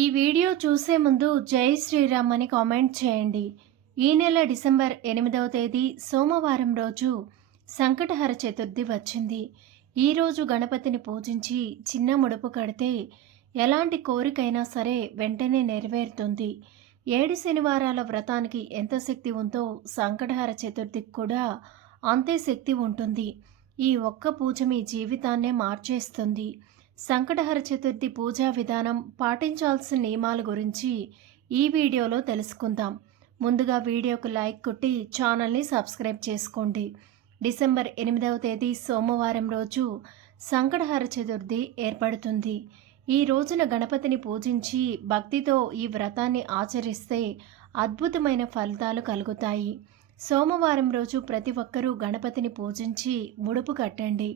ఈ వీడియో చూసే ముందు జై శ్రీరామ్ అని కామెంట్ చేయండి. ఈ నెల డిసెంబర్ ఎనిమిదవ తేదీ సోమవారం రోజు సంకటహర చతుర్థి వచ్చింది. ఈరోజు గణపతిని పూజించి చిన్న ముడుపు కడితే ఎలాంటి కోరికైనా సరే వెంటనే నెరవేరుతుంది. ఏడు శనివారాల వ్రతానికి ఎంత శక్తి ఉందో సంకటహర చతుర్థికి కూడా అంతే శక్తి ఉంటుంది. ఈ ఒక్క పూజ మీ జీవితాన్నే మార్చేస్తుంది. సంకటహర చతుర్థి పూజా విధానం పాటించాల్సిన నియమాల గురించి ఈ వీడియోలో తెలుసుకుందాం. ముందుగా వీడియోకు లైక్ కొట్టి ఛానల్ని సబ్స్క్రైబ్ చేసుకోండి. డిసెంబర్ ఎనిమిదవ తేదీ సోమవారం రోజు సంకటహర చతుర్థి ఏర్పడుతుంది. ఈ రోజున గణపతిని పూజించి భక్తితో ఈ వ్రతాన్ని ఆచరిస్తే అద్భుతమైన ఫలితాలు కలుగుతాయి. సోమవారం రోజు ప్రతి ఒక్కరూ గణపతిని పూజించి ముడుపు కట్టండి.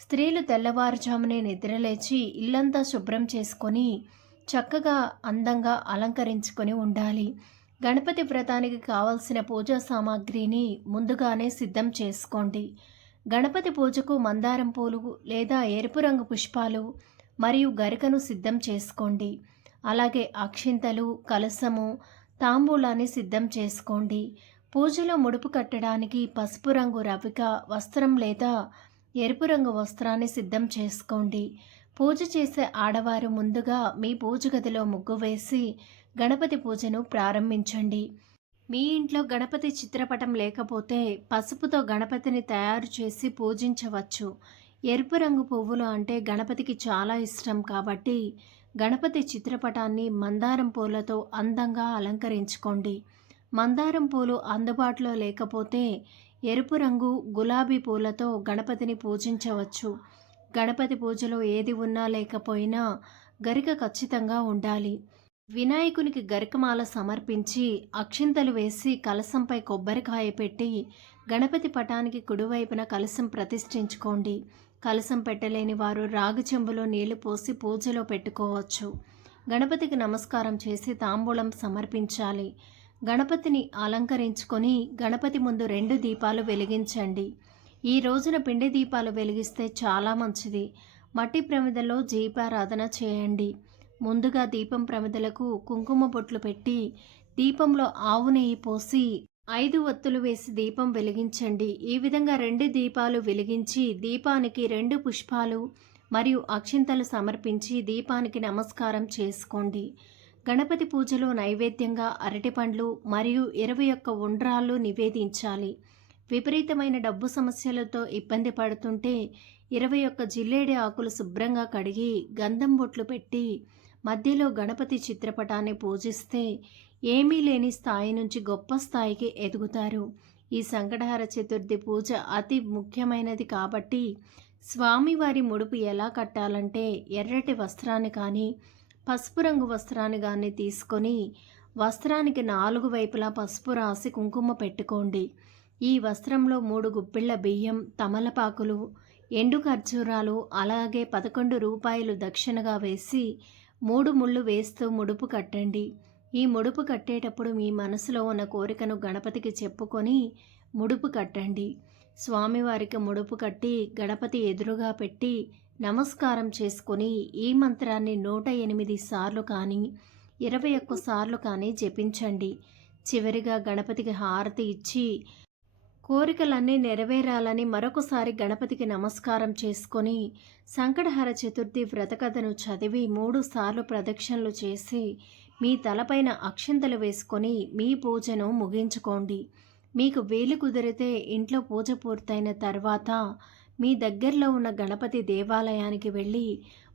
స్త్రీలు తెల్లవారుజామునే నిద్రలేచి ఇల్లంతా శుభ్రం చేసుకొని చక్కగా అందంగా అలంకరించుకొని ఉండాలి. గణపతి వ్రతానికి కావలసిన పూజా సామాగ్రిని ముందుగానే సిద్ధం చేసుకోండి. గణపతి పూజకు మందారం పూలు లేదా ఎరుపు రంగు పుష్పాలు మరియు గరికను సిద్ధం చేసుకోండి. అలాగే అక్షింతలు కలసము తాంబూలాన్ని సిద్ధం చేసుకోండి. పూజలో ముడుపు కట్టడానికి పసుపు రంగు రవిక వస్త్రం లేదా ఎరుపు రంగు వస్త్రాన్ని సిద్ధం చేసుకోండి. పూజ చేసే ఆడవారు ముందుగా మీ పూజ గదిలో ముగ్గు వేసి గణపతి పూజను ప్రారంభించండి. మీ ఇంట్లో గణపతి చిత్రపటం లేకపోతే పసుపుతో గణపతిని తయారు చేసి పూజించవచ్చు. ఎరుపు రంగు పువ్వులు అంటే గణపతికి చాలా ఇష్టం కాబట్టి గణపతి చిత్రపటాన్ని మందారం పూలతో అందంగా అలంకరించుకోండి. మందారం పూలు అందుబాటులో లేకపోతే ఎరుపు రంగు గులాబీ పూలతో గణపతిని పూజించవచ్చు. గణపతి పూజలో ఏది ఉన్నా లేకపోయినా గరిక ఖచ్చితంగా ఉండాలి. వినాయకునికి గరికమాల సమర్పించి అక్షింతలు వేసి కలసంపై కొబ్బరికాయ పెట్టి గణపతి పటానికి కుడివైపున కలసం ప్రతిష్ఠించుకోండి. కలసం పెట్టలేని వారు రాగి చెంబులో నీళ్ళు పోసి పూజలో పెట్టుకోవచ్చు. గణపతికి నమస్కారం చేసి తాంబూలం సమర్పించాలి. గణపతిని అలంకరించుకొని గణపతి ముందు రెండు దీపాలు వెలిగించండి. ఈ రోజున పిండి దీపాలు వెలిగిస్తే చాలా మంచిది. మట్టి ప్రమిదలో దీపారాధన చేయండి. ముందుగా దీపం ప్రమిదలకు కుంకుమ బొట్లు పెట్టి దీపంలో ఆవు నెయ్యి పోసి ఐదు ఒత్తులు వేసి దీపం వెలిగించండి. ఈ విధంగా రెండు దీపాలు వెలిగించి దీపానికి రెండు పుష్పాలు మరియు అక్షింతలు సమర్పించి దీపానికి నమస్కారం చేసుకోండి. గణపతి పూజలో నైవేద్యంగా అరటిపండ్లు మరియు ఇరవై ఒక్క ఉండ్రాళ్ళు నివేదించాలి. విపరీతమైన డబ్బు సమస్యలతో ఇబ్బంది పడుతుంటే ఇరవై ఒక్క జిల్లేడి ఆకులు శుభ్రంగా కడిగి గంధం బొట్లు పెట్టి మధ్యలో గణపతి చిత్రపటాన్ని పూజిస్తే ఏమీ లేని స్థాయి నుంచి గొప్ప స్థాయికి ఎదుగుతారు. ఈ సంకటహార చతుర్థి పూజ అతి ముఖ్యమైనది కాబట్టి స్వామివారి ముడుపు ఎలా కట్టాలంటే ఎర్రటి వస్త్రాన్ని కానీ పసుపు రంగు వస్త్రాన్ని కానీ తీసుకొని వస్త్రానికి నాలుగు వైపులా పసుపు రాసి కుంకుమ పెట్టుకోండి. ఈ వస్త్రంలో మూడు గుప్పిళ్ళ బియ్యం తమలపాకులు ఎండు ఖర్జూరాలు అలాగే పదకొండు రూపాయలు దక్షిణగా వేసి మూడు ముళ్ళు వేస్తూ ముడుపు కట్టండి. ఈ ముడుపు కట్టేటప్పుడు మీ మనసులో ఉన్న కోరికను గణపతికి చెప్పుకొని ముడుపు కట్టండి. స్వామివారికి ముడుపు కట్టి గణపతి ఎదురుగా పెట్టి నమస్కారం చేసుకొని ఈ మంత్రాన్ని నూట ఎనిమిది సార్లు కానీ ఇరవై ఒక్క సార్లు కానీ జపించండి. చివరిగా గణపతికి హారతి ఇచ్చి కోరికలన్నీ నెరవేరాలని మరొకసారి గణపతికి నమస్కారం చేసుకొని సంకటహర చతుర్థి వ్రతకథను చదివి మూడు సార్లు ప్రదక్షిణలు చేసి మీ తలపైన అక్షింతలు వేసుకొని మీ పూజను ముగించుకోండి. మీకు వేలు కుదిరితే ఇంట్లో పూజ పూర్తయిన తర్వాత మీ దగ్గరలో ఉన్న గణపతి దేవాలయానికి వెళ్ళి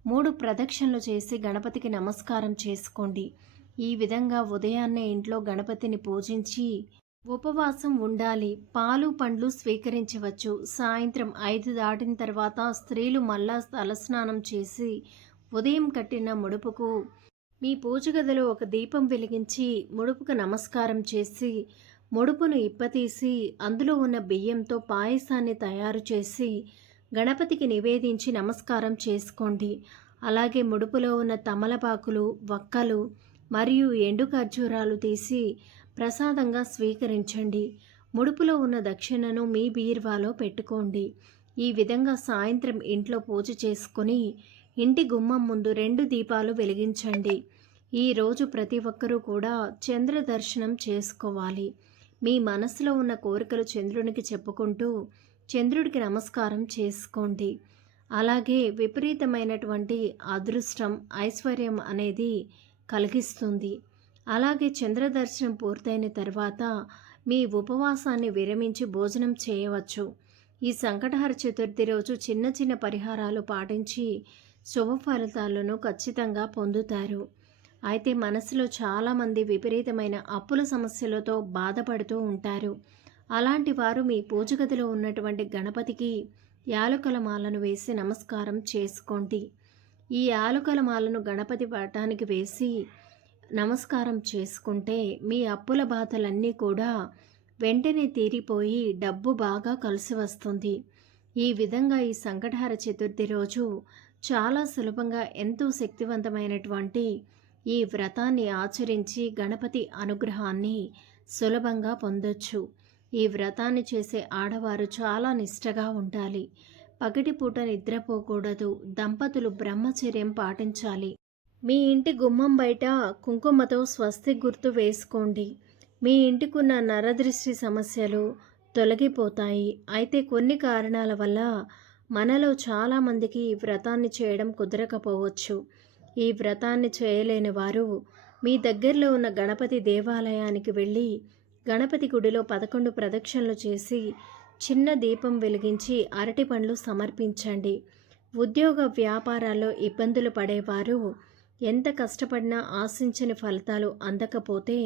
మూడు ప్రదక్షిణలు చేసి గణపతికి నమస్కారం చేసుకోండి. ఈ విధంగా ఉదయాన్నే ఇంట్లో గణపతిని పూజించి ఉపవాసం ఉండాలి. పాలు పండ్లు స్వీకరించవచ్చు. సాయంత్రం ఐదు దాటిన తర్వాత స్త్రీలు మళ్ళా తలస్నానం చేసి ఉదయం కట్టిన ముడుపుకు మీ పూజ గదిలో ఒక దీపం వెలిగించి ముడుపుకు నమస్కారం చేసి ముడుపును ఇప్పతీసి అందులో ఉన్న బియ్యంతో పాయసాన్ని తయారు చేసి గణపతికి నివేదించి నమస్కారం చేసుకోండి. అలాగే ముడుపులో ఉన్న తమలపాకులు వక్కలు మరియు ఎండు ఖర్జూరాలు తీసి ప్రసాదంగా స్వీకరించండి. ముడుపులో ఉన్న దక్షిణను మీ బీర్వాలో పెట్టుకోండి. ఈ విధంగా సాయంత్రం ఇంట్లో పూజ చేసుకొని ఇంటి గుమ్మం ముందు రెండు దీపాలు వెలిగించండి. ఈరోజు ప్రతి ఒక్కరూ కూడా చంద్ర దర్శనం చేసుకోవాలి. మీ మనసులో ఉన్న కోరికలు చంద్రునికి చెప్పుకుంటూ చంద్రుడికి నమస్కారం చేసుకోండి. అలాగే విపరీతమైనటువంటి అదృష్టం ఐశ్వర్యం అనేది కలిగిస్తుంది. అలాగే చంద్రదర్శనం పూర్తయిన తర్వాత మీ ఉపవాసాన్ని విరమించి భోజనం చేయవచ్చు. ఈ సంకటహర చతుర్థి రోజు చిన్న చిన్న పరిహారాలు పాటించి శుభ ఫలితాలను ఖచ్చితంగా పొందుతారు. అయితే మనసులో చాలామంది విపరీతమైన అప్పుల సమస్యలతో బాధపడుతూ ఉంటారు. అలాంటి వారు మీ పూజ గదిలో ఉన్నటువంటి గణపతికి యాలకుల మాలను వేసి నమస్కారం చేసుకోండి. ఈ యాలకుల మాలను గణపతి పటానికి వేసి నమస్కారం చేసుకుంటే మీ అప్పుల బాధలన్నీ కూడా వెంటనే తీరిపోయి డబ్బు బాగా కలిసి వస్తుంది. ఈ విధంగా ఈ సంకటహార చతుర్థి రోజు చాలా సులభంగా ఎంతో శక్తివంతమైనటువంటి ఈ వ్రతాన్ని ఆచరించి గణపతి అనుగ్రహాన్ని సులభంగా పొందొచ్చు. ఈ వ్రతాన్ని చేసే ఆడవారు చాలా నిష్టగా ఉండాలి. పగటిపూట నిద్రపోకూడదు దంపతులు బ్రహ్మచర్యం పాటించాలి. మీ ఇంటి గుమ్మం బయట కుంకుమతో స్వస్తి గుర్తు వేసుకోండి. మీ ఇంటికున్న నరదృష్టి సమస్యలు తొలగిపోతాయి. అయితే కొన్ని కారణాల వల్ల మనలో చాలామందికి ఈ వ్రతాన్ని చేయడం కుదరకపోవచ్చు. ఈ వ్రతాన్ని చేయలేని వారు మీ దగ్గరలో ఉన్న గణపతి దేవాలయానికి వెళ్ళి గణపతి గుడిలో పదకొండు ప్రదక్షిణలు చేసి చిన్న దీపం వెలిగించి అరటి పండ్లు సమర్పించండి. ఉద్యోగ వ్యాపారాల్లో ఇబ్బందులు పడేవారు ఎంత కష్టపడినా ఆశించని ఫలితాలు అందకపోతే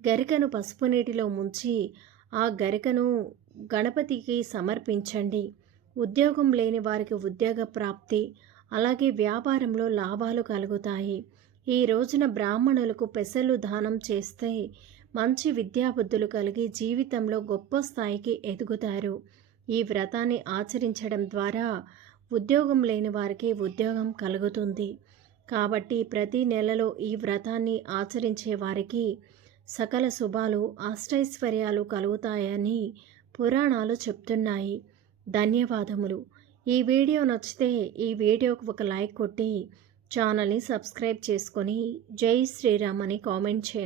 గరికను పసుపు నీటిలో ముంచి ఆ గరికను గణపతికి సమర్పించండి. ఉద్యోగం లేని వారికి ఉద్యోగ ప్రాప్తి అలాగే వ్యాపారంలో లాభాలు కలుగుతాయి. ఈ రోజున బ్రాహ్మణులకు పెసలు దానం చేస్తే మంచి విద్యాబుద్ధులు కలిగి జీవితంలో గొప్ప స్థాయికి ఎదుగుతారు. ఈ వ్రతాన్ని ఆచరించడం ద్వారా ఉద్యోగం లేని వారికి ఉద్యోగం కలుగుతుంది. కాబట్టి ప్రతి నెలలో ఈ వ్రతాన్ని ఆచరించే వారికి సకల శుభాలు అష్టైశ్వర్యాలు కలుగుతాయని పురాణాలు చెప్తున్నాయి. ధన్యవాదములు. ఈ వీడియో నచ్చితే ఈ వీడియోకు ఒక లైక్ కొట్టి ఛానల్ని సబ్స్క్రైబ్ చేసుకొని జై శ్రీరామ్ అని కామెంట్ చేయండి.